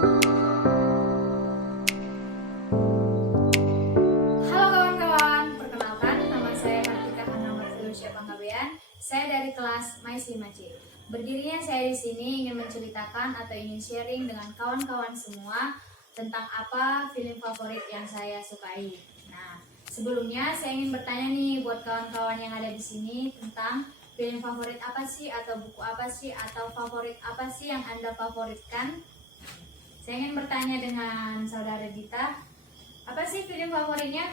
Halo kawan-kawan, perkenalkan nama saya Kartika Hana Marfilusya Panggabean. Saya dari kelas MAIS 5C. Berdirinya saya di sini ingin menceritakan atau ingin sharing dengan kawan-kawan semua tentang apa film favorit yang saya sukai. Nah, sebelumnya saya ingin bertanya nih buat kawan-kawan yang ada di sini tentang film favorit apa sih, atau buku apa sih, atau favorit apa sih yang Anda favoritkan? Saya ingin bertanya dengan saudara Dita. Apa sih film favoritnya?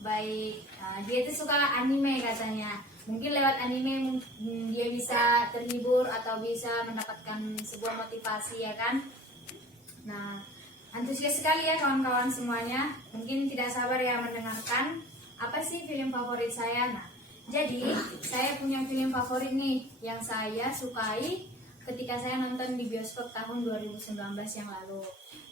Baik, dia itu suka anime katanya. Mungkin lewat anime dia bisa terhibur atau bisa mendapatkan sebuah motivasi, ya kan? Nah, antusias sekali ya kawan-kawan semuanya. Mungkin tidak sabar ya mendengarkan apa sih film favorit saya. Nah, jadi saya punya film favorit nih yang saya sukai ketika saya nonton di bioskop tahun 2019 yang lalu,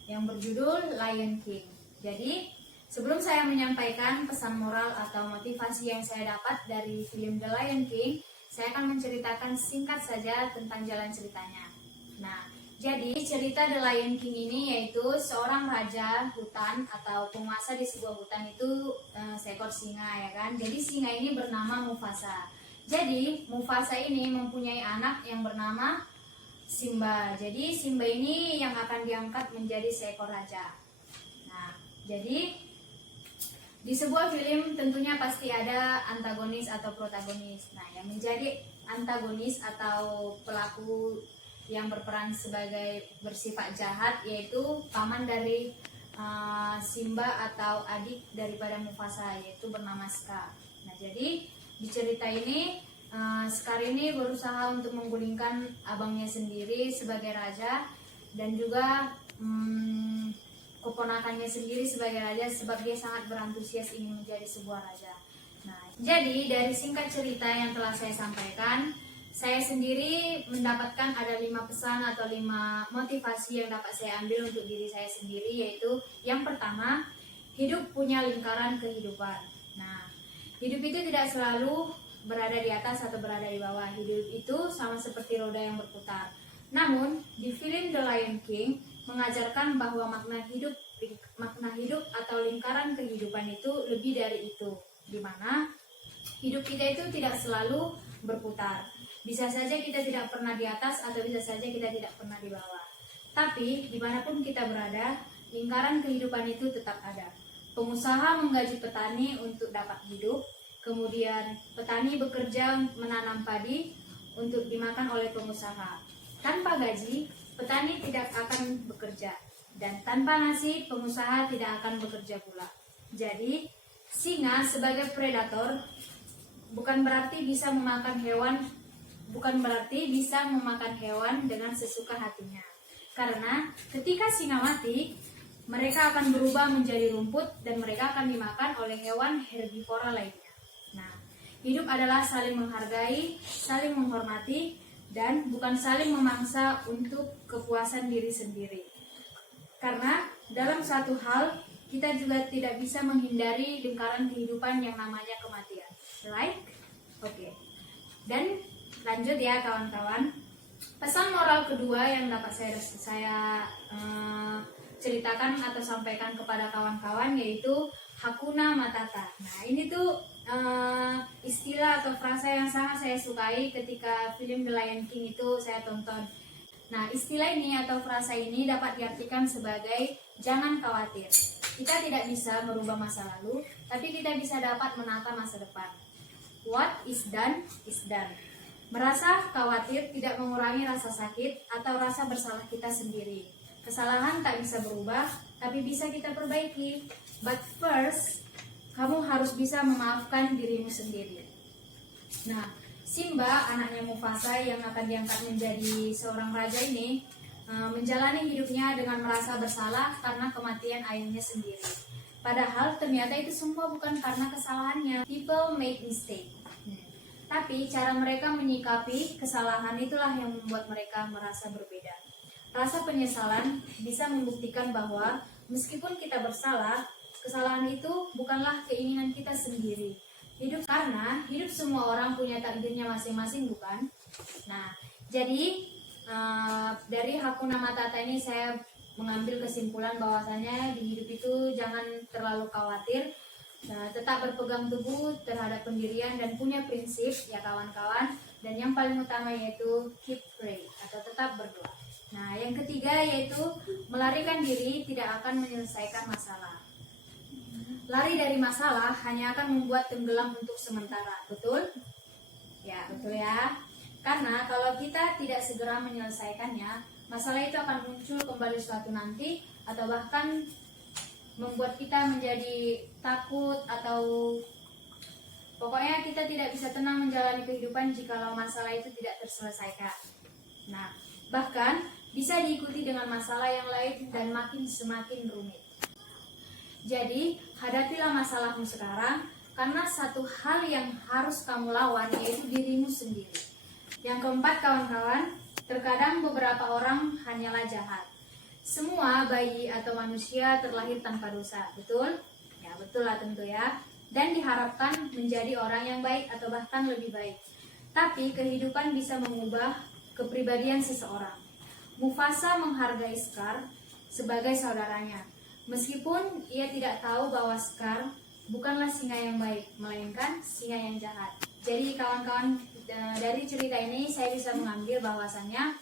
yang berjudul Lion King. Jadi, sebelum saya menyampaikan pesan moral atau motivasi yang saya dapat dari film The Lion King, saya akan menceritakan singkat saja tentang jalan ceritanya. Nah, jadi cerita The Lion King ini yaitu seorang raja hutan atau penguasa di sebuah hutan itu seekor singa, ya kan. Jadi singa ini bernama Mufasa. Jadi Mufasa ini mempunyai anak yang bernama Simba. Jadi Simba ini yang akan diangkat menjadi seekor raja. Nah, jadi di sebuah film tentunya pasti ada antagonis atau protagonis. Nah, yang menjadi antagonis atau pelaku yang berperan sebagai bersifat jahat yaitu paman dari Simba atau adik daripada Mufasa, yaitu bernama Scar. Nah, jadi di cerita ini Scar ini berusaha untuk menggulingkan abangnya sendiri sebagai raja dan juga keponakannya sendiri sebagai raja, sebab dia sangat berantusias ingin menjadi sebuah raja. Nah, jadi dari singkat cerita yang telah saya sampaikan, saya sendiri mendapatkan ada 5 pesan atau 5 motivasi yang dapat saya ambil untuk diri saya sendiri, yaitu yang pertama, hidup punya lingkaran kehidupan. Nah, hidup itu tidak selalu berada di atas atau berada di bawah. Hidup itu sama seperti roda yang berputar. Namun, di film The Lion King mengajarkan bahwa makna hidup atau lingkaran kehidupan itu lebih dari itu, di mana hidup kita itu tidak selalu berputar. Bisa saja kita tidak pernah di atas atau bisa saja kita tidak pernah di bawah. Tapi dimanapun kita berada, lingkaran kehidupan itu tetap ada. Pengusaha menggaji petani untuk dapat hidup. Kemudian petani bekerja menanam padi untuk dimakan oleh pengusaha. Tanpa gaji, petani tidak akan bekerja. Dan tanpa nasi, pengusaha tidak akan bekerja pula. Jadi, singa sebagai predator bukan berarti bisa memakan hewan dengan sesuka hatinya. Karena ketika singa mati, mereka akan berubah menjadi rumput dan mereka akan dimakan oleh hewan herbivora lainnya. Nah, hidup adalah saling menghargai, saling menghormati, dan bukan saling memangsa untuk kepuasan diri sendiri. Karena dalam satu hal, kita juga tidak bisa menghindari lingkaran kehidupan yang namanya kematian. Right? Oke. Dan lanjut ya kawan-kawan. Pesan moral kedua yang dapat saya ceritakan atau sampaikan kepada kawan-kawan yaitu Hakuna Matata. Nah, ini tuh istilah atau frasa yang sangat saya sukai ketika film The Lion King itu saya tonton. Nah, istilah ini atau frasa ini dapat diartikan sebagai jangan khawatir. Kita tidak bisa merubah masa lalu, tapi kita bisa dapat menata masa depan. What is done is done. Merasa khawatir tidak mengurangi rasa sakit atau rasa bersalah kita sendiri. Kesalahan tak bisa berubah, tapi bisa kita perbaiki. But first, kamu harus bisa memaafkan dirimu sendiri. Nah, Simba, anaknya Mufasa yang akan diangkat menjadi seorang raja ini, menjalani hidupnya dengan merasa bersalah karena kematian ayahnya sendiri. Padahal ternyata itu semua bukan karena kesalahannya. People make mistake. Tapi cara mereka menyikapi kesalahan itulah yang membuat mereka merasa berbeda. Rasa penyesalan bisa membuktikan bahwa meskipun kita bersalah, kesalahan itu bukanlah keinginan kita sendiri. Karena hidup semua orang punya takdirnya masing-masing, bukan? Nah, jadi Dari Hakuna Matata ini saya mengambil kesimpulan bahwasanya di hidup itu jangan terlalu khawatir, tetap berpegang teguh terhadap pendirian dan punya prinsip ya kawan-kawan. Dan yang paling utama yaitu keep pray atau tetap berdoa. Nah, yang ketiga yaitu melarikan diri tidak akan menyelesaikan masalah. Lari dari masalah hanya akan membuat tenggelam untuk sementara. Betul? Ya, betul ya. Karena kalau kita tidak segera menyelesaikannya, masalah itu akan muncul kembali suatu nanti, atau bahkan membuat kita menjadi takut, atau pokoknya kita tidak bisa tenang menjalani kehidupan jikalau masalah itu tidak terselesaikan. Nah, bahkan bisa diikuti dengan masalah yang lain dan semakin rumit. Jadi, hadapilah masalahmu sekarang, karena satu hal yang harus kamu lawan yaitu dirimu sendiri. Yang keempat kawan-kawan, terkadang beberapa orang hanyalah jahat. Semua bayi atau manusia terlahir tanpa dosa, betul? Ya, betul lah tentu ya. Dan diharapkan menjadi orang yang baik atau bahkan lebih baik. Tapi kehidupan bisa mengubah kepribadian seseorang. Mufasa menghargai Scar sebagai saudaranya, meskipun ia tidak tahu bahwa Scar bukanlah singa yang baik, melainkan singa yang jahat. Jadi kawan-kawan, dari cerita ini saya bisa mengambil bahwasannya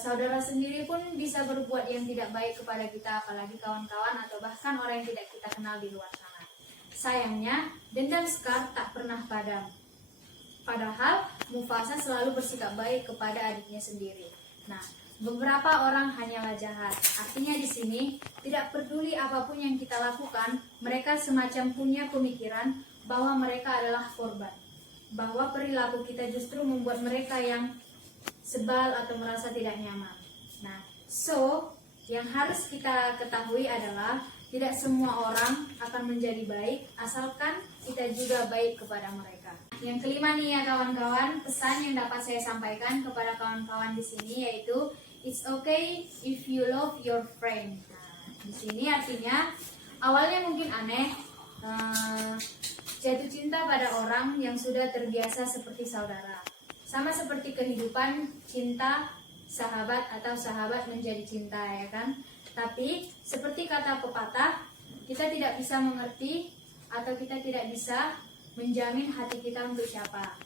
saudara sendiri pun bisa berbuat yang tidak baik kepada kita, apalagi kawan-kawan atau bahkan orang yang tidak kita kenal di luar sana. Sayangnya, dendam Scar tak pernah padam. Padahal Mufasa selalu bersikap baik kepada adiknya sendiri. Nah, beberapa orang hanyalah jahat. Artinya di sini tidak peduli apapun yang kita lakukan, mereka semacam punya pemikiran bahwa mereka adalah korban. Bahwa perilaku kita justru membuat mereka yang sebal atau merasa tidak nyaman. Nah, yang harus kita ketahui adalah tidak semua orang akan menjadi baik asalkan kita juga baik kepada mereka. Yang kelima nih ya kawan-kawan, pesan yang dapat saya sampaikan kepada kawan-kawan di sini yaitu it's okay if you love your friend. Nah, di sini artinya awalnya mungkin aneh, jatuh cinta pada orang yang sudah terbiasa seperti saudara. Sama seperti kehidupan, cinta, sahabat atau sahabat menjadi cinta ya kan. Tapi seperti kata pepatah, kita tidak bisa mengerti atau kita tidak bisa menjamin hati kita untuk siapa.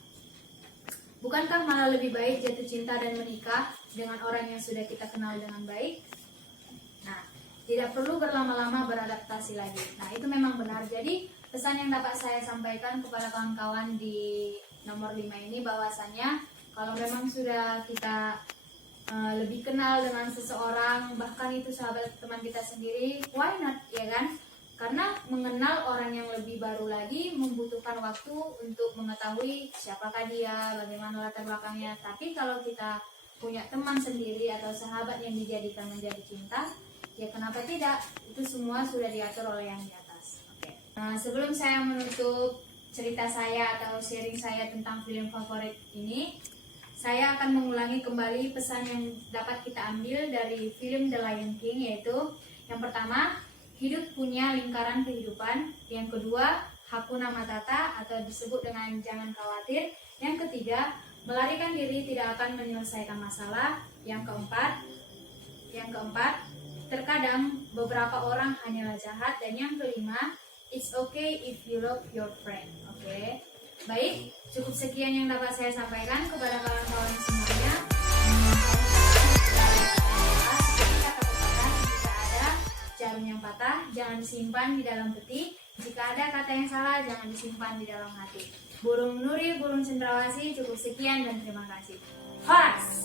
Bukankah malah lebih baik jatuh cinta dan menikah dengan orang yang sudah kita kenal dengan baik? Nah, tidak perlu berlama-lama beradaptasi lagi. Nah, itu memang benar. Jadi, pesan yang dapat saya sampaikan kepada kawan-kawan di nomor 5 ini bahwasannya kalau memang sudah kita lebih kenal dengan seseorang, bahkan itu sahabat teman kita sendiri, why not, ya kan? Karena mengenal orang yang lebih baru lagi membutuhkan waktu untuk mengetahui siapakah dia, bagaimana latar belakangnya. Tapi kalau kita punya teman sendiri atau sahabat yang dijadikan menjadi cinta, ya kenapa tidak? Itu semua sudah diatur oleh yang di atas. Oke. Nah, sebelum saya menutup cerita saya atau sharing saya tentang film favorit ini, saya akan mengulangi kembali pesan yang dapat kita ambil dari film The Lion King, yaitu yang pertama, hidup punya lingkaran kehidupan. Yang kedua, Hakuna Matata atau disebut dengan jangan khawatir. Yang ketiga, melarikan diri tidak akan menyelesaikan masalah. Yang keempat, terkadang beberapa orang hanyalah jahat. Dan yang kelima, it's okay if you love your friend. Oke. Baik, cukup sekian yang dapat saya sampaikan kepada kawan-kawan semuanya. Jika ada jarum yang patah, jangan disimpan di dalam peti. Jika ada kata yang salah, jangan disimpan di dalam hati. Burung Nuri, burung cendrawasih, cukup sekian dan terima kasih. Horas!